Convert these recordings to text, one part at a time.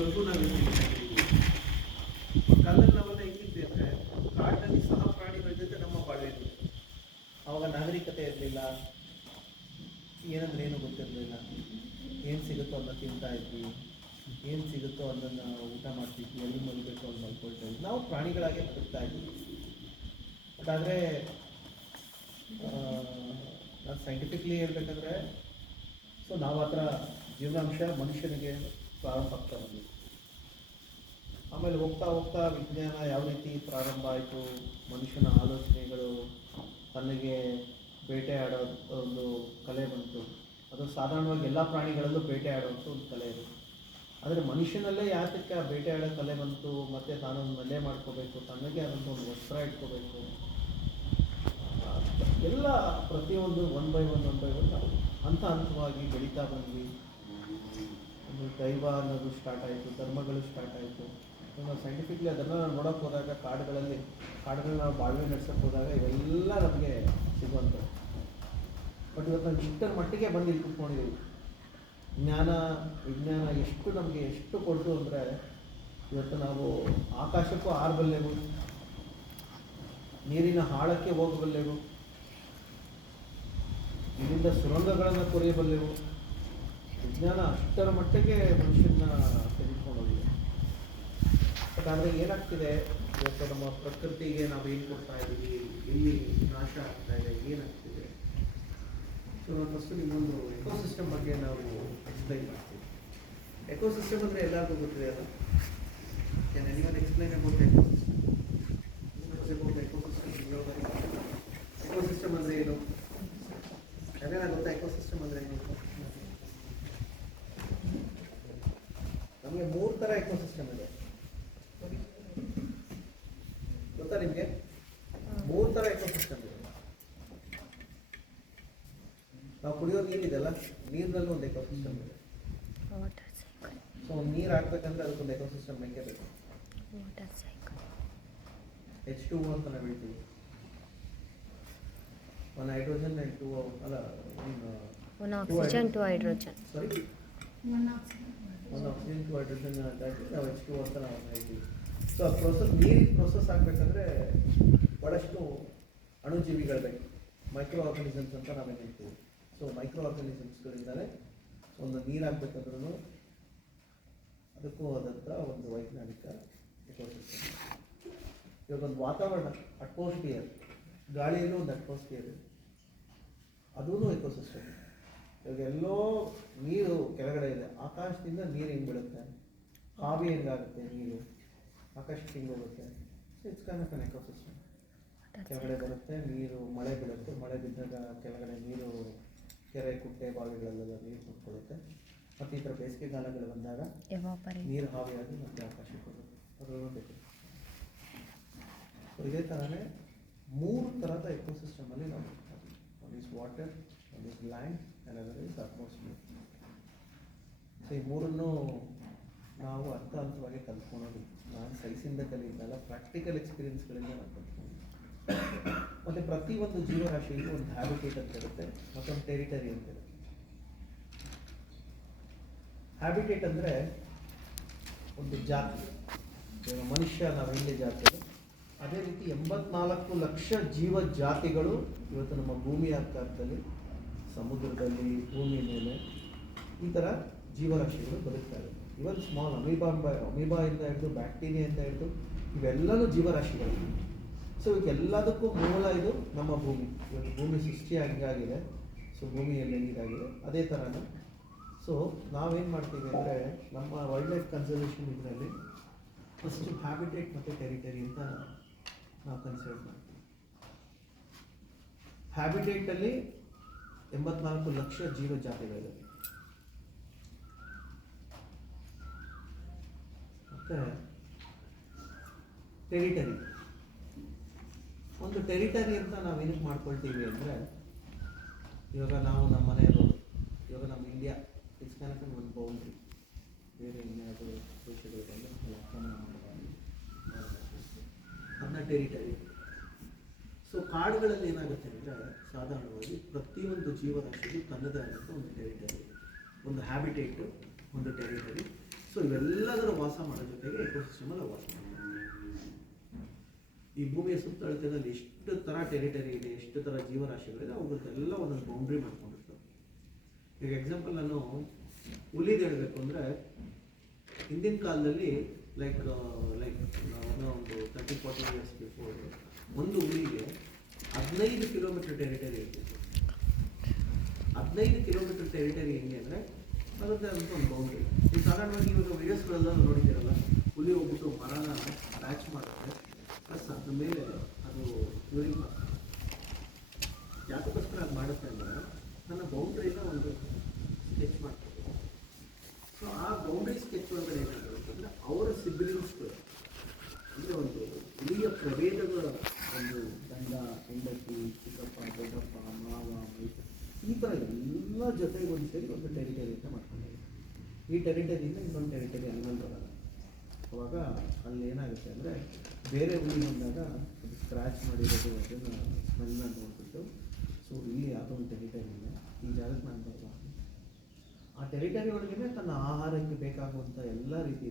ಇಲ್ಲಿವರೆಗೂ ನಾವು ಕಾಲದಲ್ಲಿ ನಾವೆಲ್ಲ ಹೆಂಗಿದ್ವಿ ಅಂದರೆ ಕಾಡಿನಲ್ಲಿ ಸಹ ಪ್ರಾಣಿಗಳ ಜೊತೆ ನಮ್ಮ ಬಾಳ್ವೆ ಇದ್ವಿ. ಆವಾಗ ನಾಗರಿಕತೆ ಇರಲಿಲ್ಲ, ಏನಂದ್ರೆ ಏನು ಗೊತ್ತಿರಲಿಲ್ಲ. ಏನು ಸಿಗುತ್ತೋ ಅದನ್ನ ತಿಂತಾ ಇದ್ವಿ, ಏನು ಸಿಗುತ್ತೋ ಅದನ್ನು ಊಟ ಮಾಡ್ತಿದ್ವಿ, ಎಲ್ಲಿ ಮಲ್ಬೇಕು ಅಲ್ಲಿ ಮಲ್ಕೊಳ್ತಾ ಇದ್ವಿ. ನಾವು ಪ್ರಾಣಿಗಳಾಗೆ ಬದುಕ್ತಾ ಇದ್ವಿ. ಬಟ್ ಆದರೆ ನಾನು ಸೈಂಟಿಫಿಕ್ಲಿ ಹೇಳ್ಬೇಕಂದ್ರೆ ನಾವು ಆ ಥರ ಜೀವನಾಂಶ ಮನುಷ್ಯನಿಗೆ ಪ್ರಾರಂಭ ಆಗ್ತಾ ಬಂದಿದೆ. ಆಮೇಲೆ ಹೋಗ್ತಾ ಹೋಗ್ತಾ ವಿಜ್ಞಾನ ಯಾವ ರೀತಿ ಪ್ರಾರಂಭ ಆಯಿತು, ಮನುಷ್ಯನ ಆಲೋಚನೆಗಳು, ತನಗೆ ಬೇಟೆ ಆಡೋ ಒಂದು ಕಲೆ ಬಂತು. ಅದು ಸಾಧಾರಣವಾಗಿ ಎಲ್ಲ ಪ್ರಾಣಿಗಳಲ್ಲೂ ಬೇಟೆ ಆಡೋಂಥ ಒಂದು ಕಲೆ ಇದೆ. ಆದರೆ ಮನುಷ್ಯನಲ್ಲೇ ಯಾತಕ್ಕೆ ಆ ಬೇಟೆ ಆಡೋ ಕಲೆ ಬಂತು, ಮತ್ತು ತಾನೊಂದು ಮನೆ ಮಾಡ್ಕೋಬೇಕು, ತನಗೆ ಆದಂಥ ಒಂದು ವಸ್ತ್ರ ಇಟ್ಕೋಬೇಕು, ಎಲ್ಲ ಪ್ರತಿಯೊಂದು ಒನ್ ಬೈ ಒನ್ ನಾವು ಹಂತವಾಗಿ ಬೆಳೀತಾ ಬಂದ್ವಿ. ಒಂದು ದೈವ ಅನ್ನೋದು ಸ್ಟಾರ್ಟ್ ಆಯಿತು, ಧರ್ಮಗಳು ಸ್ಟಾರ್ಟ್ ಆಯಿತು. ನಾವು ಸೈಂಟಿಫಿಕ್ಲಿ ಅದನ್ನು ನೋಡೋಕ್ಕೆ ಹೋದಾಗ ಕಾಡುಗಳನ್ನ ನಾವು ಬಾಳ್ವೆ ನಡೆಸೋಕ್ಕೆ ಹೋದಾಗ ಇವೆಲ್ಲ ನಮಗೆ ಸಿಗುವಂಥದ್ದು. ಬಟ್ ಇವತ್ತು ನಾವು ಇಷ್ಟರ ಮಟ್ಟಿಗೆ ಬಂದು ಇಲ್ಲಿ ಕೂತ್ಕೊಂಡಿದ್ದೀವಿ. ವಿಜ್ಞಾನ ಎಷ್ಟು ಕೊಡ್ತು ಅಂದರೆ ಇವತ್ತು ನಾವು ಆಕಾಶಕ್ಕೂ ಹಾರಬಲ್ಲೆವು, ನೀರಿನ ಆಳಕ್ಕೆ ಹೋಗಬಲ್ಲೆವು, ಇಲ್ಲಿಂದ ಸುರಂಗಗಳನ್ನು ಕೊರೆಯಬಲ್ಲೆವು. ವಿಜ್ಞಾನ ಅಷ್ಟರ ಮಟ್ಟಿಗೆ ಮನುಷ್ಯನ ತೆಗೆದುಕೊಂಡು ಹೋಗಿದೆ. ಬಟ್ ಆದರೆ ಏನಾಗ್ತಿದೆ ಇವತ್ತು ನಮ್ಮ ಪ್ರಕೃತಿಗೆ ನಾವೇನು ಕೊಡ್ತಾ ಇದ್ದೀವಿ, ಎಲ್ಲಿ ನಾಶ ಆಗ್ತಾ ಇದೆ, ಏನಾಗ್ತಿದೆ. ಸೊ ನಾವು ಫಸ್ಟು ನಿಮ್ಮೊಂದು ಎಕೋಸಿಸ್ಟಮ್ ಬಗ್ಗೆ ನಾವು ಎಕ್ಸ್ಪ್ಲೈನ್ ಮಾಡ್ತೀವಿ. ಎಕೋಸಿಸ್ಟಮ್ ಅಂದರೆ ಎಲ್ಲರಿಗೂ ಗೊತ್ತಿದೆ ಅಲ್ಲ. Can anyone explain about ecosystem? Ecosystem ಅಂದರೆ ಏನು? ಯಾರೇನ ಗೊತ್ತಾ ಎಕೋಸಿಸ್ಟಮ್ ಅಂದರೆ ಏನು? ನಮಗೆ 3 ಥರ ಎಕೋಸಿಸ್ಟಮ್ ಇದೆ. ಗೊತ್ತಾ ನಿಮಗೆ? 3 ಥರ ಎಕೋಸಿಸ್ಟಮ್ ಇದೆ. ನಾವು ಕುಡಿಯೋ ನೀರಿದೆಲ್ಲ, ನೀರಿನಲ್ಲೂ ಒಂದು ಎಕೋಸಿಸ್ಟಮ್ ಇದೆ. ಸೊ ನೀರು ಹಾಕ್ಬೇಕಂದ್ರೆ ಅದಕ್ಕೊಂದು ಎಕೋಸಿಸ್ಟಮ್ ಬೇಕೇ ಬೇಕು. H2O ಅಂತ ನಾವು ಹೇಳ್ತೀವಿ. 1 hydrogen and 2 ಅಲ್ಲ 1 oxygen 2 hydrogen. ಸಾರಿ 1 oxygen 2 hydrogen ಹಾಕಿ ನಾವು H2O ಅಂತ ನಾವು ಹೇಳ್ತೀವಿ. ಸೊ ಆ ಪ್ರೋಸೆಸ್, ನೀರಿನ ಪ್ರೋಸೆಸ್ ಆಗಬೇಕಂದ್ರೆ ಭಾಳಷ್ಟು ಅಣುಜೀವಿಗಳು ಬೇಕು, ಮೈಕ್ರೋ ಆರ್ಗನಿಸಮ್ಸ್ ಅಂತ ನಾವೇನು ಹೇಳ್ತೀವಿ. ಸೊ ಮೈಕ್ರೋ ಆರ್ಗನಿಸಮ್ಸ್ಗಳಿಂದಲೇ ಒಂದು ನೀರು ಹಾಕ್ಬೇಕಂದ್ರೂ ಅದಕ್ಕೂ ಆದಂಥ ಒಂದು ವೈಜ್ಞಾನಿಕ ಎಕೋಸಿಸ್ಟಮ್. ಇವಾಗ ಒಂದು ವಾತಾವರಣ, ಅಟ್ಮಾಸ್ಫಿಯರ್, ಗಾಳಿಯಲ್ಲೂ ಒಂದು ಅಟ್ಮಾಸ್ಫಿಯರ್ ಇದೆ, ಅದೂ ಎಕೋಸಿಸ್ಟಮ್. ಇವಾಗ ಎಲ್ಲೋ ನೀರು ಕೆಳಗಡೆ ಇದೆ, ಆಕಾಶದಿಂದ ನೀರು ಹೆಂಗೆ ಬೀಳುತ್ತೆ, ಹಾವಿ ಹೆಂಗಾಗುತ್ತೆ, ನೀರು ಆಕಾಶಕ್ಕೆ ಹೆಂಗೆ ಹೋಗುತ್ತೆ. So it's kind of an ecosystem. ಕೆಳಗಡೆ ಬರುತ್ತೆ ನೀರು, ಮಳೆ ಬೀಳುತ್ತೆ, ಮಳೆ ಬಿದ್ದಾಗ ಕೆಳಗಡೆ ನೀರು, ಕೆರೆ ಕುಟ್ಟೆ ಬಾವಿಗಳೆಲ್ಲ ನೀರು ಕುತ್ಕೊಳ್ಳುತ್ತೆ. ಮತ್ತು ಈ ಥರ ಬೇಸಿಗೆಗಾಲಗಳು ಬಂದಾಗ ನೀರು ಹಾವಿಯಾಗಿ ಮತ್ತೆ ಆಕಾಶಕ್ಕೆ ಹೋಗುತ್ತೆ. ಅದರಲ್ಲೂ ಬೇಕು. ಸೊ ಇದೇ ಥರನೇ 3 ಥರದ ಎಕೋಸಿಸ್ಟಮಲ್ಲಿ ನಾವು ನೋಡ್ತೀವಿ. One is water, one is land, and other is atmosphere. So ಈ 3ನ್ನು ನಾವು ಹಂತವಾಗಿ ಕಲ್ತ್ಕೊಳ್ಳೋದು. ನಾನು ಸೈನ್ಸಿಂದ ಕಲಿಯಿದ್ದಲ್ಲ, ಪ್ರಾಕ್ಟಿಕಲ್ ಎಕ್ಸ್ಪೀರಿಯನ್ಸ್ಗಳಿಂದ ನಾನು ಕಲ್ತ್ಕೊಂಡು. ಮತ್ತು ಪ್ರತಿಯೊಂದು ಜೀವರಾಶಿಗೂ ಒಂದು ಹ್ಯಾಬಿಟೇಟ್ ಅಂತ ಇರುತ್ತೆ, ಮತ್ತೊಂದು ಟೆರಿಟರಿ ಅಂತ ಇರುತ್ತೆ. ಹ್ಯಾಬಿಟೇಟ್ ಅಂದರೆ ಒಂದು ಜಾತಿ. ಇವಾಗ ಮನುಷ್ಯ ನಾವು ಹೆಂಗೆ ಜಾತಿ, ಅದೇ ರೀತಿ 84 ಲಕ್ಷ ಜೀವ ಜಾತಿಗಳು ಇವತ್ತು ನಮ್ಮ ಭೂಮಿ ಆಕಾರದಲ್ಲಿ, ಸಮುದ್ರದಲ್ಲಿ, ಭೂಮಿ ಮೇಲೆ ಈ ಥರ ಜೀವರಾಶಿಗಳು ಬದುಕ್ತಾ ಇದೆ. ಇವನ್ ಸ್ಮಾಲ್ ಅಮೀಬಾಯಿಂದ ಹಿಡಿದು ಬ್ಯಾಕ್ಟೀರಿಯಿಂದ ಹಿಡಿದು ಇವೆಲ್ಲವೂ ಜೀವರಾಶಿಗಳು. ಸೊ ಇದೆಲ್ಲದಕ್ಕೂ ಮೂಲ ಇದು ನಮ್ಮ ಭೂಮಿ. ಇವತ್ತು ಭೂಮಿ ಸೃಷ್ಟಿ ಹಂಗಾಗಿದೆ. ಸೊ ಭೂಮಿಯಲ್ಲಿ ನೀರಾಗಿದೆ, ಅದೇ ಥರನೇ. ಸೊ ನಾವೇನು ಮಾಡ್ತೀವಿ ಅಂದರೆ ನಮ್ಮ ವೈಲ್ಡ್ ಲೈಫ್ ಕನ್ಸರ್ವೇಷನ್ ಇದರಲ್ಲಿ ಫಸ್ಟು ಹ್ಯಾಬಿಟೇಟ್ ಮತ್ತು ಟೆರಿಟರಿ ಅಂತ ನಾವು ಕನ್ಸಿಡರ್ ಮಾಡ್ತೀವಿ. ಹ್ಯಾಬಿಟೇಟಲ್ಲಿ 84 ಲಕ್ಷ ಜೀವ ಜಾತಿಗಳಿವೆ. ಮತ್ತು ಟೆರಿಟರಿ, ಒಂದು ಟೆರಿಟರಿ ಅಂತ ನಾವೇನಕ್ಕೆ ಮಾಡ್ಕೊಳ್ತೀವಿ ಅಂದರೆ, ಇವಾಗ ನಾವು ನಮ್ಮ ಮನೆಯವರು, ಇವಾಗ ನಮ್ಮ ಇಂಡಿಯಾ ಇಟ್ಸ್ ಕೈಂಡ್ ಆಫ್ ಒಂದು ಬೌಂಡ್ರಿ. ಬೇರೆ ಇನ್ಯಾವುದು ದೇಶಗಳಿಗೆಲ್ಲ ಆಕ್ರಮಣ ಮಾಡೋದು ಅದನ್ನ ಟೆರಿಟರಿ. ಸೊ ಕಾಡುಗಳಲ್ಲಿ ಏನಾಗುತ್ತೆ ಅಂದರೆ ಸಾಧಾರಣವಾಗಿ ಪ್ರತಿಯೊಂದು ಜೀವರಾಶಿಗೂ ತನ್ನದೇ ಆದಂಥ ಒಂದು ಟೆರಿಟರಿ, ಒಂದು ಹ್ಯಾಬಿಟೇಟು, ಒಂದು ಟೆರಿಟರಿ, ಸೊ ಇವೆಲ್ಲದರ ವಾಸ ಮಾಡೋ ಜೊತೆಗೆ ಎಕೋಸಿಸ್ಟಮಲ್ಲಿ ವಾಸ ಮಾಡ್ತಾರೆ. ಈ ಭೂಮಿಯ ಸುತ್ತಳತೆಯಲ್ಲಿ ಎಷ್ಟು ಥರ ಟೆರಿಟರಿ ಇದೆ, ಎಷ್ಟು ಥರ ಜೀವರಾಶಿಗಳಿದೆ, ಅವುಗಳನ್ನೆಲ್ಲ ಒಂದೊಂದು ಬೌಂಡ್ರಿ ಮಾಡ್ಕೊಂಡಿರ್ತಾರೆ. ಈಗ ಎಕ್ಸಾಂಪಲ್ ನಾನು ಹುಲಿದು ಹೇಳಬೇಕು ಅಂದರೆ, ಹಿಂದಿನ ಕಾಲದಲ್ಲಿ ಲೈಕ್ ಒಂದು 30-40 ಇಯರ್ಸ್ ಬಿಫೋರ್ ಒಂದು ಹುಲಿಗೆ 15 ಕಿಲೋಮೀಟರ್ ಟೆರಿಟರಿ ಇರ್ತಿತ್ತು. 15 ಕಿಲೋಮೀಟರ್ ಟೆರಿಟರಿ ಹೆಂಗೆ ಅಂದರೆ ಅದರದ್ದೇ ಅಂತ ಒಂದು ಬೌಂಡ್ರಿ. ಈ ಸಾಧಾರಣವಾಗಿ ಇವಾಗ ವಿಡಿಯೋಸ್ಗಳೆಲ್ಲ ನೋಡಿದ್ದೀರಲ್ಲ, ಹುಲಿ ಹೋಗ್ಬಿಟ್ಟು ಮರನ ಪ್ಯಾಚ್ ಮಾಡುತ್ತೆ, ಪ್ಲಸ್ ಅದ್ರ ಮೇಲೆ ಅದು ಯೂರಿನ್ ಯಾಕೋಸ್ಕರ ಅದು ಮಾಡುತ್ತೆ ಅಂದರೆ ನನ್ನ ಬೌಂಡ್ರಿನ ಒಂದು ಸ್ಕೆಚ್ ಮಾಡ್ತಾರೆ. ಸೊ ಆ ಬೌಂಡ್ರಿ ಸ್ಕೆಚ್ ಒಳಗಡೆ ಏನಾಗುತ್ತೆ ಅಂದರೆ ಅವರ ಸಿಬ್ಲಿಂಗ್ಸ್ಗಳು ಅಂದರೆ ಒಂದು ಹುಲಿಯ ಪ್ರಭೇದಗಳ ಒಂದು ಗಂಡ, ಹೆಂಡತಿ, ಚಿಕ್ಕಪ್ಪ, ದೊಡ್ಡಪ್ಪ, ಮಾವ, ಮೈಸ, ಈ ಥರ ಎಲ್ಲ ಜೊತೆಗೆ ಒಂದು ಸೇರಿ ಒಂದು ಟೆರಿಟರಿ ಅಂತ ಮಾಡ್ಕೊಂಡಿದ್ದೀವಿ. ಈ ಟೆರಿಟರಿಯಿಂದ ಇನ್ನೊಂದು ಟೆರಿಟರಿ ಅಲ್ಲಿನಲ್ಲಿ ಬರೋಲ್ಲ. ಅವಾಗ ಅಲ್ಲಿ ಏನಾಗುತ್ತೆ ಅಂದರೆ ಬೇರೆ ಹುಲಿ ಬಂದಾಗ ಅದು ಸ್ಕ್ರ್ಯಾಚ್ ಮಾಡಿರೋದು ಅದನ್ನು ಸ್ಮೆಲ್ನ ನೋಡಿಬಿಟ್ಟು, ಸೊ ಇಲ್ಲಿ ಯಾವುದೋ ಒಂದು ಟೆರಿಟರಿ ಇದೆ, ಈ ಜಾಗಕ್ಕೆ ನಾನು ಬರಲ್ಲ. ಆ ಟೆರಿಟರಿ ಒಳಗೇ ತನ್ನ ಆಹಾರಕ್ಕೆ ಬೇಕಾಗುವಂಥ ಎಲ್ಲ ರೀತಿ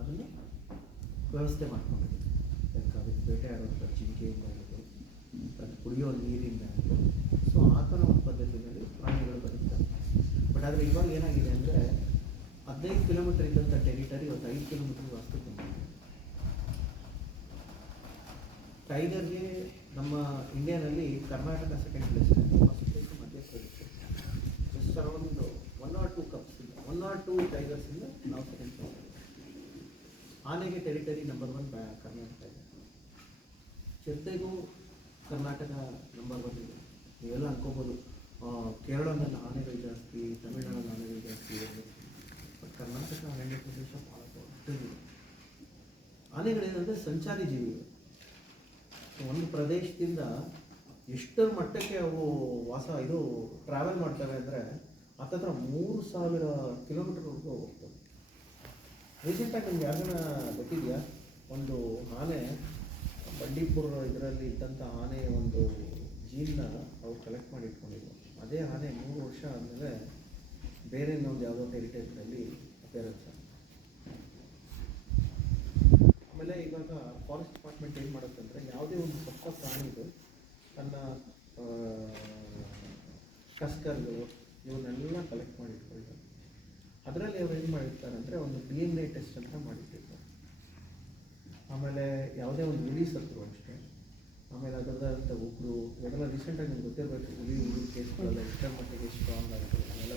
ಅದನ್ನು ವ್ಯವಸ್ಥೆ ಮಾಡ್ಕೊಂಡಿದೆ. ಲೈಕ್ ಅದಕ್ಕೆ ಬೇಟೆಯಾಡುವಂಥ ಜಿಂಕೆಯಿಂದ ಹಿಡಿದು ಅದಕ್ಕೆ ಕುಡಿಯೋ ನೀರಿಂದ ಹಿಡಿದು, ಸೊ ಆ ಥರ ಒಂದು ಪದ್ಧತಿಯಲ್ಲಿ ಪ್ರಾಣಿಗಳು ಬದುಕ್ತವೆ. ಬಟ್ ಆದರೆ ಇವಾಗ ಏನಾಗಿದೆ ಅಂದರೆ 15 ಕಿಲೋಮೀಟರ್ ಇದ್ದಂಥ ಟೆರಿಟರಿ ಇವತ್ತು 5 ಕಿಲೋಮೀಟರ್ ವಾಸ್ತು ಬಂದಿದೆ. ಟೈಗರ್ಗೆ ನಮ್ಮ ಇಂಡಿಯಾನಲ್ಲಿ ಕರ್ನಾಟಕ ಸೆಕೆಂಡ್ ಪ್ಲೇಸ್ ಇದೆ, first place Madhya Pradesh. Just around 1 or 2 ಕಪ್ಸಿಂದ 1 or 2 ಟೈಗರ್ಸಿಂದ ನಾವು ಸೆಕೆಂಡ್ ಪ್ಲೇಸ್. ಆನೆಗೆ ಟೆರಿಟರಿ ನಂಬರ್ 1 ಕರ್ನಾಟಕ ಇದೆ. ಚಿರತೆಗೂ ಕರ್ನಾಟಕ ನಂಬರ್ 1 ಇದೆ. ನೀವೆಲ್ಲ ಅನ್ಕೋಬೋದು ಕೇರಳದಲ್ಲಿ ಆನೆಗಳು ಜಾಸ್ತಿ, ತಮಿಳುನಾಡಲ್ಲಿ ಆನೆಗಳು ಜಾಸ್ತಿ ಇದೆ. ಬಟ್ ಕರ್ನಾಟಕ ಅರಣ್ಯ ಪ್ರದೇಶ ಭಾಳ ದೊಡ್ಡದಿದೆ. ಆನೆಗಳೇನಂದರೆ ಸಂಚಾರಿ ಜೀವಿಗಳು. ಒಂದು ಪ್ರದೇಶದಿಂದ ಎಷ್ಟರ ಮಟ್ಟಕ್ಕೆ ಅವು ಟ್ರಾವೆಲ್ ಮಾಡ್ತವೆ ಅಂದರೆ ಹತ್ತತ್ರ 3000 ಕಿಲೋಮೀಟರ್ವರೆಗೂ ಹೋಗ್ತವೆ. ರೀಸೆಂಟಾಗಿ ನಿಮ್ಗೆ ಯಾರನ್ನ ಗೊತ್ತಿದೆಯಾ, ಒಂದು ಆನೆ ಬಂಡೀಪುರ ಇದರಲ್ಲಿ ಇದ್ದಂಥ ಆನೆ ಒಂದು ಜೀನ್ನ ಅವ್ರು ಕಲೆಕ್ಟ್ ಮಾಡಿ ಇಟ್ಕೊಂಡಿದ್ರು. ಅದೇ ಆನೆ 3 ವರ್ಷ ಆದಮೇಲೆ ಬೇರೆ ಇನ್ನೊಂದು ಯಾವುದೋ ಟೆರಿಟರಿಯಲ್ಲಿ ಅಪೇರೆನ್ಸ್ ಆಗುತ್ತೆ. ಆಮೇಲೆ ಇವಾಗ ಫಾರೆಸ್ಟ್ ಡಿಪಾರ್ಟ್ಮೆಂಟ್ ಏನು ಮಾಡುತ್ತಂದರೆ, ಯಾವುದೇ ಒಂದು ಸತ್ತ ಪ್ರಾಣಿದು ತನ್ನ ಟಸ್ಕರ್ಗಳು ಇವನ್ನೆಲ್ಲ ಕಲೆಕ್ಟ್ ಮಾಡಿ ಇಟ್ಕೊಳ್ತಾರೆ. ಅದರಲ್ಲಿ ಅವ್ರು ಏನು ಮಾಡಿರ್ತಾರೆ ಅಂದರೆ ಒಂದು DNA ಟೆಸ್ಟ್ ಅಂತ ಮಾಡಿಟ್ಟಿರ್ತಾರೆ. ಆಮೇಲೆ ಯಾವುದೇ ಒಂದು ಹುಲಿ ಸತ್ರು ಅಷ್ಟೇ, ಆಮೇಲೆ ಅದರದಂಥ ಉಗುರು ಇವೆಲ್ಲ ರೀಸೆಂಟಾಗಿ ನಿಮ್ಗೆ ಗೊತ್ತಿರಬೇಕು. ಹುಲಿ ಕೇಸ್ಗಳೆಲ್ಲ ಎಷ್ಟರ ಮಟ್ಟಿಗೆ ಸ್ಟ್ರಾಂಗ್ ಆಗುತ್ತೆ, ಅದೆಲ್ಲ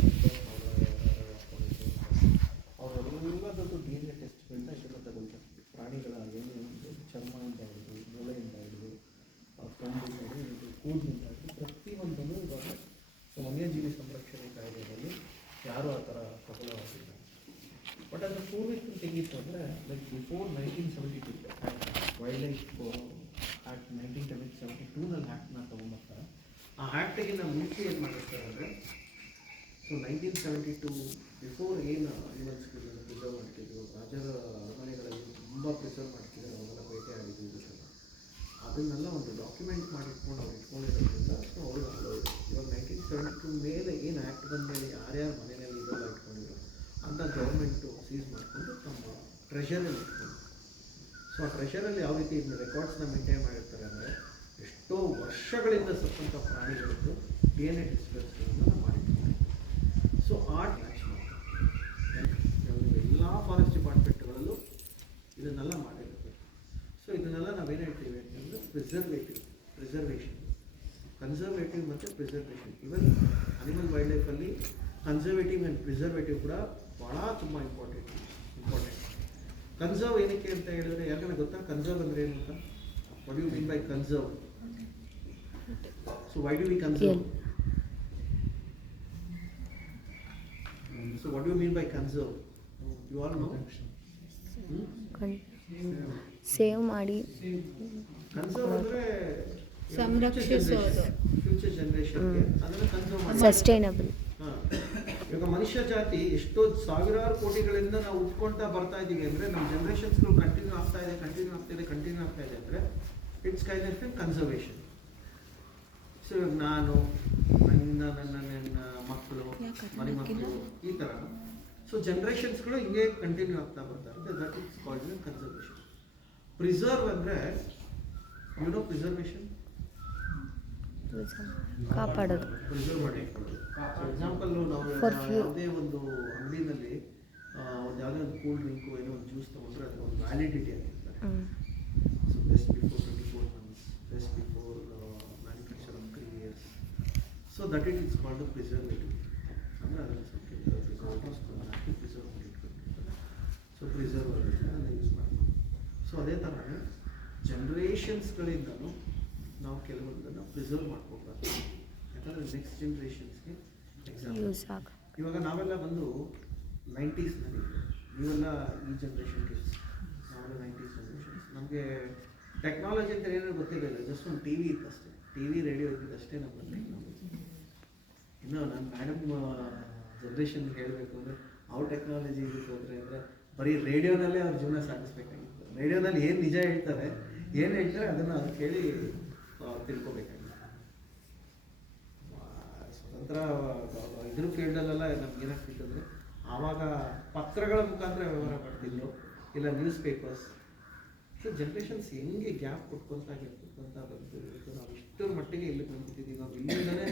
ಅವರೆಲ್ಲದದ್ದು DNA ಟೆಸ್ಟ್ಗಳನ್ನ ಇದನ್ನು ತಗೊಳ್ತಾರೆ. ಪ್ರಾಣಿಗಳ ಏನು ಒಂದು ಚರ್ಮದಿಂದ ಹಿಡಿದು, ಮೂಳೆಯಿಂದ ಹಿಡಿದು, ಕೊಂಬಿಂದ ಹಿಡಿದು, ಕೂದಲಿಂದ ಹಿಡಿದು ಪ್ರತಿಯೊಂದನ್ನು ಇವಾಗ ವನ್ಯಜೀವಿ ಸಂರಕ್ಷಣೆ ಕಾಯ್ದೆಯಲ್ಲಿ ಯಾರೂ ಆ ಥರ ಪ್ರಬಲವಾಗಿಲ್ಲ. ಬಟ್ ಅದರ ಪೂರ್ವಿಕರು ತೆಗೀತು ಅಂದರೆ like before 1972 wild life act 1972ನಲ್ಲಿ ಆ್ಯಕ್ಟ್ನ ತೊಗೊಂಬರ್ತಾರೆ. ಆ ಆ್ಯಕ್ಟಿಗಿನ ಮುಂಚೆ ಏನು ಮಾಡಿರ್ತಾರೆ ಅಂದರೆ, ಸೊ 1972 ಬಿಫೋರ್ ಏನು ಅನಿಮಲ್ಸ್ಗಳನ್ನ ಪ್ರಿಸರ್ವ್ ಮಾಡ್ತಿದ್ರು, ರಾಜರ ಅರಮನೆಗಳಲ್ಲಿ ತುಂಬ ಪ್ರಿಸರ್ವ್ ಮಾಡ್ತಿದ್ರು, ಅವೆಲ್ಲ ಬೇಟೆ ಆಡಿದ್ದು ಇದೆಲ್ಲ ಅದನ್ನೆಲ್ಲ ಒಂದು ಡಾಕ್ಯುಮೆಂಟ್ ಮಾಡಿಟ್ಕೊಂಡು ಅವ್ರು ಇಟ್ಕೊಂಡಿರೋದ್ರಿಂದ ಸೊ ಅವ್ರಿಗೆ ಅಲೋದು. ಇವಾಗ 1972 ಮೇಲೆ ಏನು ಆ್ಯಕ್ಟ್ ಬಂದ ಮೇಲೆ ಯಾರ್ಯಾರ ಮನೆಯಲ್ಲಿ ಇದೆಲ್ಲ ಇಟ್ಕೊಂಡಿದ್ರು ಅಂತ ಗೌರ್ಮೆಂಟು ಸೀಸ್ ಮಾಡಿಕೊಂಡು ತಮ್ಮ ಟ್ರೆಷರಲ್ಲಿ ಇಟ್ಕೊಂಡು, ಸೊ ಆ ಟ್ರೆಷರಲ್ಲಿ ಯಾವ ರೀತಿ ರೆಕಾರ್ಡ್ಸ್ನ ಮೇಂಟೈನ್ ಮಾಡಿರ್ತಾರೆ ಅಂದರೆ ಎಷ್ಟೋ ವರ್ಷಗಳಿಂದ ಸತ್ತಂಥ ಪ್ರಾಣಿಗಳದ್ದು DNA ಟೆಸ್ಟ್ಗಳನ್ನು ಮಾಡಿರ್ತಾರೆ. ಸೊ ಆ ಟ್ಯಾಚ್ ಮಾಡ್ತಾರೆ ಎಲ್ಲ ಫಾರೆಸ್ಟ್ ಡಿಪಾರ್ಟ್ಮೆಂಟ್ಗಳಲ್ಲೂ ಇದನ್ನೆಲ್ಲ ಮಾಡಿರ್ತಾರೆ. ಸೊ ಇದನ್ನೆಲ್ಲ ನಾವೇನು ಹೇಳ್ತೀವಿ ಅಂತಂದರೆ ಪ್ರಿಸರ್ವೇಷನ್, ಕನ್ಸರ್ವೇಟಿವ್ ಮತ್ತು ಪ್ರಿಸರ್ವೇಷನ್. ಇವನ್ ಅನಿಮಲ್ ವೈಲ್ಡ್ ಲೈಫಲ್ಲಿ ಕನ್ಸರ್ವೇಟಿವ್ ಆ್ಯಂಡ್ ಪ್ರಿಸರ್ವೇಟಿವ್ ಕೂಡ ಭಾಳ ತುಂಬ ಇಂಪಾರ್ಟೆಂಟ್. ಕನ್ಸರ್ವ್ ಏನಕ್ಕೆ ಅಂತ ಹೇಳಿದ್ರೆ, ಯಾಕಂದರೆ ಗೊತ್ತಾ ಕನ್ಸರ್ವ್ ಅಂದರೆ ಏನು ಅಂತ? What you mean by conserve? So why do we conserve? So what you mean by conserve? You all know? Save ಮಾಡಿ ಕನ್ಸರ್ವ್ ಅಂದರೆ ಸಂರಕ್ಷಿಸೋದು, ಫ್ಯೂಚರ್ ಜನರೇಷನ್ಗೆ ಅದನ್ನು ಕನ್ಸರ್ವ್ ಮಾಡಿ ಸಸ್ಟೈನಬಲ್. ಈಗ ಮನುಷ್ಯ ಜಾತಿ ಎಷ್ಟೋ ಸಾವಿರಾರು ಕೋಟಿಗಳಿಂದ ನಾವು ಉಟ್ಕೊಳ್ತಾ ಬರ್ತಾ ಇದ್ದೀವಿ ಅಂದರೆ ನಮ್ಮ ಜನರೇಷನ್ಸ್ಗಳು ಕಂಟಿನ್ಯೂ ಆಗ್ತಾ ಇದೆ ಅಂದರೆ it's kind of conservation. So ಇವಾಗ ನಾನು ನನ್ನ ಮಕ್ಕಳು, ಮರಿ ಮಕ್ಕಳು, ಈ ಥರ ಸೊ ಜನ್ರೇಷನ್ಸ್ಗಳು ಹಿಂಗೆ ಕಂಟಿನ್ಯೂ ಆಗ್ತಾ ಬರ್ತಾರೆ. That is called conservation. Preserve ಅಂದರೆ ಪ್ರಿಸರ್ವೇಷನ್ ಕಾಪಾಡೋದು. ಪ್ರಿಸರ್ವ್ ಮಾಡಿ ಇಟ್ಕೊಳ್ಳೋದು. ಫಾರ್ ಎಕ್ಸಾಂಪಲ್ ನಾವು ಯಾವುದೇ ಒಂದು ಅಂಗಡಿನಲ್ಲಿ ಒಂದು ಯಾವುದೇ ಒಂದು ಕೂಲ್ ಡ್ರಿಂಕು ಏನೋ ಒಂದು ಜ್ಯೂಸ್ ತೊಗೊಂಡ್ರೆ ಅದಕ್ಕೆ ಒಂದು ವ್ಯಾಲಿಡಿಟಿ ಆಗಿರ್ತಾರೆ. So best before 24 months, best before manufacture of 3 years. So that it is called preservative. ಅಂದರೆ ಅದನ್ನು ಸ್ವಲ್ಪ ಪ್ರಿಸರ್ವ್ ಮಾಡಿ ಇಟ್ಕೊಂಡಿರ್ತಾರೆ. ಸೊ ಪ್ರಿಸರ್ವ್ ಅದನ್ನು ಯೂಸ್ ಮಾಡ್ತೀವಿ. ಸೊ ಅದೇ ಥರ ಜನ್ರೇಷನ್ಸ್ಗಳಿಂದಲೂ ನಾವು ಕೆಲವೊಂದನ್ನು ಪ್ರಿಸರ್ವ್ ಮಾಡ್ಕೋಬಾರ್ದು. ಯಾಕಂದರೆ ನೆಕ್ಸ್ಟ್ ಜನ್ರೇಷನ್ಸ್ಗೆ ಯೂಸ್ ಎಕ್ಸಾಂಪಲ್ ಇವಾಗ ನಾವೆಲ್ಲ ಬಂದು 90s ನೀವೆಲ್ಲ ಈ ಜನ್ರೇಷನ್ ಕಿಡ್ಸ್, ನಾವೆಲ್ಲ 90s ಜನ್ರೇಷನ್ಸ್. ನಮಗೆ ಟೆಕ್ನಾಲಜಿ ಅಂತ ಏನೋ ಗೊತ್ತಿರಲಿಲ್ಲ. ಜಸ್ಟ್ ಒಂದು ಟಿ ವಿ ಇತ್ತಷ್ಟೇ, ಟಿ ವಿ ರೇಡಿಯೋ ಇದ್ದಿದ್ದಷ್ಟೇ ನಮ್ಮ ಟೆಕ್ನಾಲಜಿ. ಇನ್ನು ನನ್ನ ಮೇಡಮ್ ಜನ್ರೇಷನ್ಗೆ ಹೇಳಬೇಕು ಅಂದರೆ ಅವ್ರ ಟೆಕ್ನಾಲಜಿ ಇದಕ್ಕೆ ಹೋದರೆ ಅಂದರೆ ಬರೀ ರೇಡಿಯೋನಲ್ಲೇ ಅವ್ರ ಜೀವನ ಸಾಗಿಸ್ಬೇಕಾಗಿತ್ತು. ರೇಡಿಯೋನಲ್ಲಿ ಏನು ನಿಜ ಹೇಳ್ತಾರೆ, ಏನು ಹೇಳ್ತಾರೆ ಅದನ್ನು ಅವ್ರು ಕೇಳಿ ತಿಳ್ಕೊಬೇಕಾಗಿತ್ತು. ಸ್ವತಂತ್ರ ಇದ್ರ ಫೀಲ್ಡಲ್ಲೆಲ್ಲ ನಮ್ಗೆ ಏನಾಗ್ತಿತ್ತು ಅಂದರೆ ಆವಾಗ ಪತ್ರಗಳ ಮುಖಾಂತರ ವ್ಯವಹಾರ ಮಾಡ್ತಿದ್ರು, ಇಲ್ಲ ನ್ಯೂಸ್ ಪೇಪರ್ಸ್. ಸೊ ಜನ್ರೇಷನ್ಸ್ ಹೆಂಗೆ ಗ್ಯಾಪ್ ಕೊಟ್ಕೊತಾ ಬಂತು. ನಾವು ಇಷ್ಟರ ಮಟ್ಟಿಗೆ ಇಲ್ಲಿ ಬಂದ್ಬಿಟ್ಟಿದ್ದೀವಿ. ನಾವು ಇಲ್ಲಿಂದಲೇ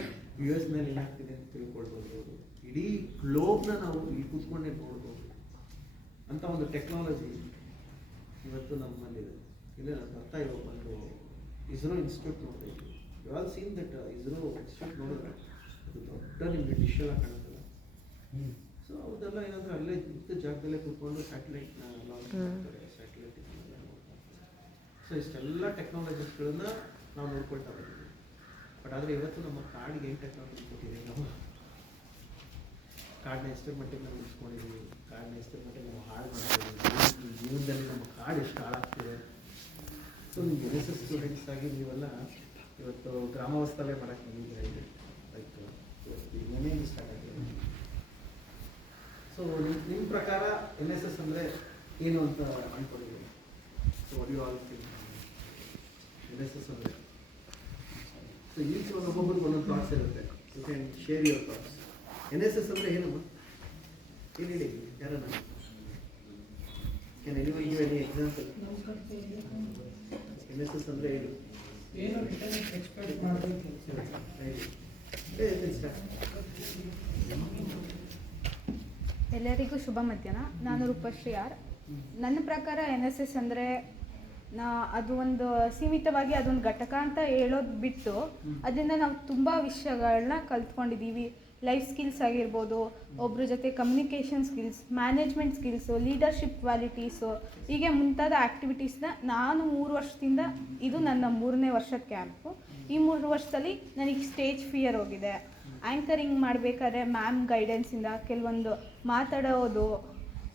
US ನಲ್ಲಿ ಏನಾಗ್ತಿದೆ ಅಂತ ತಿಳ್ಕೊಳ್ಬೋದು. ಇಡೀ ಗ್ಲೋಬ್ನ ನಾವು ಇಲ್ಲಿ ಕೂತ್ಕೊಂಡೇ ನೋಡ್ಬೋದು ಅಂತ ಒಂದು ಟೆಕ್ನಾಲಜಿ ಇವತ್ತು ನಮ್ಮಲ್ಲಿದೆ. ಇಲ್ಲ ನಾನು ಬರ್ತಾ ಇರೋ ಬಂದು ಇಸ್ರೋ ಇನ್ಸ್ಟಿಟ್ಯೂಟ್ ನೋಡ್ತಾ ಇದ್ವಿ. You all seen that ISRO institute ನೋಡಿದ್ರೆ ಅದು ದೊಡ್ಡ ನಿಮಗೆ ಡಿಶ್ ಎಲ್ಲ ಕಾಣುತ್ತಲ್ಲ. ಸೊ ಅದೆಲ್ಲ ಏನಂದ್ರೆ ಅಲ್ಲೇ ಇದ್ದ ಜಾಗದಲ್ಲೇ ಕೂತ್ಕೊಂಡು ಸ್ಯಾಟಲೈಟ್ನ ಲಾಂಚ್ ಮಾಡ್ತಾರೆ, ಸ್ಯಾಟಲೈಟ್ ನೋಡ್ತಾರೆ. ಸೊ ಇಷ್ಟೆಲ್ಲ ಟೆಕ್ನಾಲಜೀಸ್ಗಳನ್ನ ನಾವು ನೋಡ್ಕೊಳ್ತಾ ಬಂದಿದ್ದೀವಿ. ಬಟ್ ಆದರೆ ಇವತ್ತು ನಮ್ಮ ಕಾರ್ಡ್ಗೆ ಏನು ಟೆಕ್ನಾಲಜಿ ಕೊಟ್ಟಿದ್ದೀವಿ, ನಾವು ಕಾರ್ಡ್ನ ಎಷ್ಟರ ಮಟ್ಟಿಗೆ ನಾವು ಉಳಿಸ್ಕೊಂಡಿದ್ದೀವಿ, ಕಾರ್ಡ್ನ ಎಷ್ಟರ ಮಟ್ಟಿಗೆ ನಾವು ಹಾಳು ಮಾಡ್ತೀವಿ, ಜೀವನದಲ್ಲಿ ನಮ್ಮ ಕಾರ್ಡ್ ಎಷ್ಟು ಹಾಳಾಗ್ತಿದೆ. ಸೊ ನಿಮ್ಗೆ NSS ಸ್ಟೂಡೆಂಟ್ಸ್ ಆಗಿ ನೀವೆಲ್ಲ ಇವತ್ತು ಗ್ರಾಮಾವಸ್ಥೆಯಲ್ಲೇ ಮಾಡೋಕ್ಕೆ ಬಂದಿದ್ದೀರಾ. ಲೈಕ್ ಇವತ್ತು ಏನೇನು ಸ್ಟಾರ್ಟ್ ಆಗಿದೆ. ಸೊ ನಿಮ್ಮ ಪ್ರಕಾರ NSS ಅಂದರೆ ಏನು ಅಂತ ಅಂದ್ಕೊಂಡಿದ್ದೀವಿ. So what you all think NSS ಅಂದರೆ? ಸೊ ಈಚ್ ಒಬ್ಬೊಬ್ಬರಿಗೆ ಒಂದೊಂದು ಥಾಟ್ಸ್ ಇರುತ್ತೆ. You can share your thoughts. NSS ಅಂದರೆ ಏನಮ್ಮ? ಏನು ಹೇಳಿ ಯಾರನ್ನ? Can anyone give any example? NSS ಅಂದರೆ ಏನು ಎಕ್ಸ್ಪೆಕ್ಟ್ ಮಾಡಬೇಕು? ಎಲ್ಲರಿಗೂ ಶುಭ ಮಧ್ಯಾಹ್ನ. ನಾನು ರೂಪಶ್ರೀ ಆರ್. ನನ್ನ ಪ್ರಕಾರ NSS ಅಂದರೆ ಅದು ಒಂದು ಸೀಮಿತವಾಗಿ ಅದೊಂದು ಘಟಕ ಅಂತ ಹೇಳೋದು ಬಿಟ್ಟು ಅದರಿಂದ ನಾವು ತುಂಬ ವಿಷಯಗಳನ್ನ ಕಲ್ತ್ಕೊಂಡಿದ್ದೀವಿ. ಲೈಫ್ ಸ್ಕಿಲ್ಸ್ ಆಗಿರ್ಬೋದು, ಒಬ್ಬರ ಜೊತೆ communication skills, management skills, leadership qualities, ಹೀಗೆ ಮುಂತಾದ ಆ್ಯಕ್ಟಿವಿಟೀಸ್ನ ನಾನು 3 ವರ್ಷದಿಂದ, ಇದು ನನ್ನ 3ನೇ ವರ್ಷದ ಕ್ಯಾಂಪು. ಈ 3 ವರ್ಷದಲ್ಲಿ ನನಗೆ ಸ್ಟೇಜ್ ಫಿಯರ್ ಹೋಗಿದೆ. ಆ್ಯಂಕರಿಂಗ್ ಮಾಡಬೇಕಾದ್ರೆ ಮ್ಯಾಮ್ ಗೈಡೆನ್ಸಿಂದ ಕೆಲವೊಂದು ಮಾತಾಡೋದು,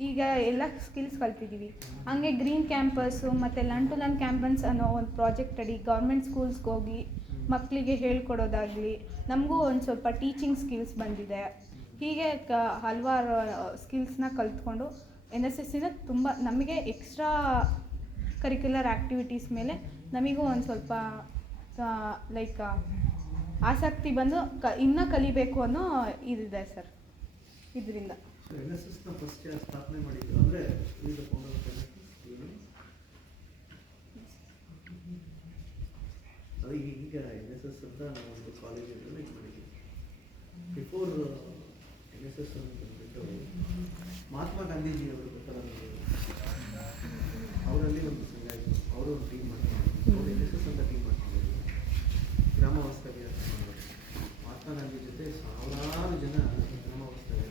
ಈಗ ಎಲ್ಲ ಸ್ಕಿಲ್ಸ್ ಕಲ್ತಿದ್ದೀವಿ. ಹಾಗೆ ಗ್ರೀನ್ ಕ್ಯಾಂಪಸ್ಸು ಮತ್ತು ಲರ್ನ್ ಟು ಲರ್ನ್ ಕ್ಯಾಂಪಸ್ ಅನ್ನೋ ಒಂದು ಪ್ರಾಜೆಕ್ಟ್ ಅಡಿ ಗೌರ್ಮೆಂಟ್ ಸ್ಕೂಲ್ಸ್ಗೆ ಹೋಗಿ ಮಕ್ಕಳಿಗೆ ಹೇಳ್ಕೊಡೋದಾಗಲಿ, ನಮಗೂ ಒಂದು ಸ್ವಲ್ಪ ಟೀಚಿಂಗ್ ಸ್ಕಿಲ್ಸ್ ಬಂದಿದೆ. ಹೀಗೆ ಹಲವಾರು ಸ್ಕಿಲ್ಸ್ನ ಕಲ್ತ್ಕೊಂಡು NSSಯಿಂದ ತುಂಬ ನಮಗೆ ಎಕ್ಸ್ಟ್ರಾ ಕರಿಕ್ಯುಲರ್ ಆ್ಯಕ್ಟಿವಿಟೀಸ್ ಮೇಲೆ ನಮಗೂ ಒಂದು ಸ್ವಲ್ಪ ಲೈಕ್ ಆಸಕ್ತಿ ಬಂದು ಇನ್ನೂ ಕಲಿಬೇಕು ಅನ್ನೋ ಇದಿದೆ ಸರ್. ಇದರಿಂದ ಸೊ NSSನ ಫಸ್ಟ್ ಯಾರು ಸ್ಥಾಪನೆ ಮಾಡಿದ್ರು ಅಂದರೆ ಅದು ಈಗ NSS ಅಂತ ನಾವು ಒಂದು ಕಾಲೇಜಲ್ಲಿ ಇದು ಮಾಡಿದ್ದೀವಿ. ಬಿಫೋರ್ NSS ಅಂತ ಬಂದುಬಿಟ್ಟು ಮಹಾತ್ಮ ಗಾಂಧೀಜಿ ಅವರು ಗೊತ್ತಲ್ಲ, ಅವರಲ್ಲಿ ಒಂದು ಸಂಘ ಇತ್ತು. ಅವರು ಒಂದು ಟೀಮ್ ಮಾಡ್ಕೊಂಡಿದ್ರು. ಅವರು NSS ಅಂತ ಟೀಮ್ ಮಾಡ್ಕೊಂಡಿದ್ರು. ಗ್ರಾಮಾವಸ್ಥೆಗೆ ಮಹಾತ್ಮ ಗಾಂಧಿ ಜೊತೆ ಸಾವಿರಾರು ಜನ ಗ್ರಾಮಾವಸ್ಥೆಗೆ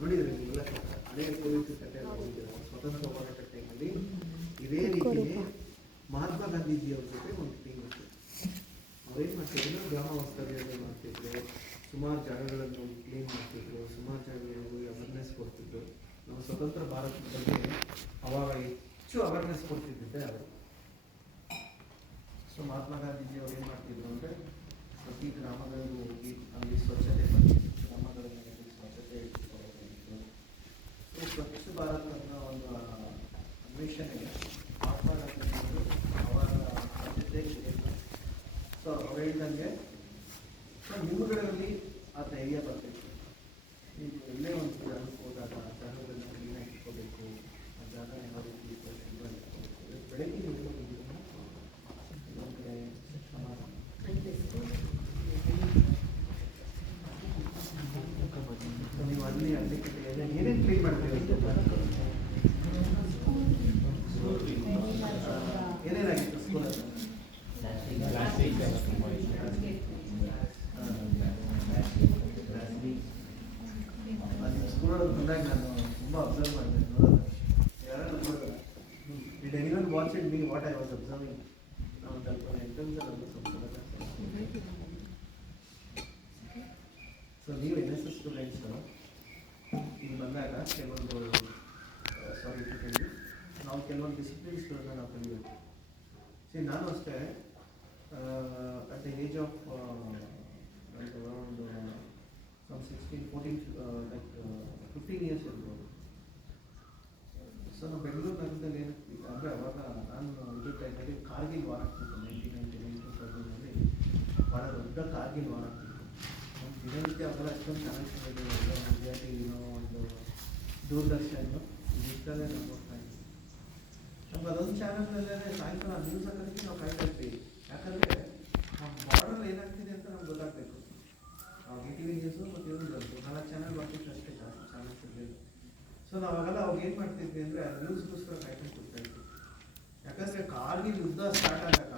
ನೋಡಿದ್ರೆ ನೀವೆಲ್ಲ ಹಳೆಯ ಪೊಲೀಸ್ ಕಟ್ಟೆ ಹೋಗಿದ್ದೀರ. ಸ್ವತಂತ್ರ ಹೋರಾಟ ಟೈಮಲ್ಲಿ ಇದೇ ರೀತಿ ಮಹಾತ್ಮ ಗಾಂಧೀಜಿಯವ್ರ ಜೊತೆ ಒಂದು ಟೀಮ್ ಇತ್ತು. ಅವ್ರೇನು ಮಾಡ್ತಿದ್ರು, ಗ್ರಾಮಾವಸ್ಥೆಗಳನ್ನು ಮಾಡ್ತಿದ್ರು, ಸುಮಾರು ಜಾಗಗಳನ್ನು ಕ್ಲೀನ್ ಮಾಡ್ತಿದ್ರು, ಸುಮಾರು ಜಾಗಗಳಿಗೆ ಅವೇರ್ನೆಸ್ ಕೊಡ್ತಿದ್ರು. ನಮ್ಮ ಸ್ವತಂತ್ರ ಭಾರತದ ಬಗ್ಗೆ ಅವಾಗ ಹೆಚ್ಚು ಅವೇರ್ನೆಸ್ ಕೊಡ್ತಿದ್ದೆ ಅವರು. ಸೊ ಮಹಾತ್ಮ ಗಾಂಧೀಜಿ ಅವ್ರು ಏನು ಮಾಡ್ತಿದ್ರು ಅಂದರೆ ಪ್ರತಿ ಗ್ರಾಮಗಳಿಗೂ ಹೋಗಿ ಅಲ್ಲಿ ಸ್ವಚ್ಛತೆ ಬರ್ತಿದ್ರು, ಗ್ರಾಮಗಳಲ್ಲಿ ಸ್ವಚ್ಛತೆ ಇಟ್ಕೊಳ್ಳೋದಾಗಿತ್ತು. ಸೊ ಸ್ವಚ್ಛ ಭಾರತ ಅನ್ನೋ ಒಂದು ಅನ್ವೇಷಣೆಗೆ ಮಹಾತ್ಮ ಗಾಂಧೀಜಿಯವರು ಅವರ ಸ್ವಚ್ಛತೆ ಇದೆ. ಸೊ ಅವ್ರು ಹೇಳ್ದಂಗೆ ನಿಮ್ಮಗಳಲ್ಲಿ ಆ ಧೈರ್ಯ ಬರ್ತಿತ್ತು. ನೀವು ಎಲ್ಲೇ ಒಂದು ಮಾಡ್ತೀವಿ ಏನೇನಾಗಿತ್ತು ಸ್ಕೂಲಲ್ಲಿ? ಸ್ಕೂಲಲ್ಲಿ ಬಂದಾಗ ನಾನು ತುಂಬ ಅಬ್ಸರ್ವ್ ಮಾಡಿದೆ ನೋಡೋದು ಯಾರು ನೋಡೋದು did anyone watch it me what I was observing ನಾವು ಸ್ವಲ್ಪ ಎಂಟ್ರೆನ್ಸಲ್ಲಿ ಸೊ ನೀವು ಎನ್ ಎಸ್ ಎಸ್ ಸ್ಟೂಡೆಂಟ್ಸು ಇಲ್ಲಿ ಬಂದಾಗ ಕೆಲವೊಂದು ಸಾರಿ ಕೇಳಿ ನಾವು ಕೆಲವೊಂದು ಡಿಸಿಪ್ಲಿನ್ಸ್ಗಳನ್ನ ನಾವು ಕಲಿಬೇಕು. ಸಿ ನಾನು ಅಷ್ಟೇ at the age of around some 16-14 like 15 years ಇರ್ಬೋದು. ಸೊ ನಾವು ಬೆಂಗಳೂರು ನಗರದಲ್ಲಿ ಏನು ಅಂದರೆ ಅವಾಗ ನಾನು ಇದ್ರ ಟೈಮಲ್ಲಿ ಕಾರ್ಗಿಲ್ ವಾರ ಆಗ್ತಿತ್ತು 1999-2000 ಭಾಳ ದೊಡ್ಡ ಕಾರ್ಗಿಲ್ ವಾರ ಆಗ್ತಿತ್ತು. ಒಂದು ದಿನನಿತ್ಯ ಅವೆಲ್ಲ ಎಷ್ಟೊಂದು ಚಾನಲ್ಸ್ ವಿಜಯ ಟಿವಿನೋ ಒಂದು ದೂರದರ್ಶನ ಇಷ್ಟಲ್ಲೇ ನಾವು ನೋಡ್ತಾ ಇದ್ವಿ. ನಮ್ಗೆ ಅದೊಂದು ಚಾನಲ್ನಲ್ಲೇ ಸಾಯಂಕಾಲ ನ್ಯೂಸ್ ಹಾಕೋದಕ್ಕೆ ನಾವು ಕಾಯ್ತಾ ಇರ್ತೀವಿ. ಯಾಕಂದರೆ ನಮ್ಮ ಬಾರ್ಡರ್ ಏನಾಗ್ತಿದೆ ಅಂತ ನಮ್ಗೆ ಗೊತ್ತಾಗಬೇಕು. ಟಿವಿ ನ್ಯೂಸು ಮತ್ತು ಇವ್ರದ್ದು 4 ಚಾನಲ್ ಬರ್ತಿತ್ತು ಅಷ್ಟೇ, ಜಾಸ್ತಿ ಚಾನಲ್ಸ್ ಇರಲಿಲ್ಲ. ಸೊ ನಾವಾಗೆಲ್ಲ ಅವಾಗ ಏನು ಮಾಡ್ತಿದ್ವಿ ಅಂದರೆ ನ್ಯೂಸ್ಗೋಸ್ಕರ ಕಾಯ್ಕೊಂಡು ಕೊಡ್ತಾ ಇದ್ವಿ. ಯಾಕಂದರೆ ಕಾರ್ಗಿಲ್ ಯುದ್ಧ ಸ್ಟಾರ್ಟ್ ಆದಾಗ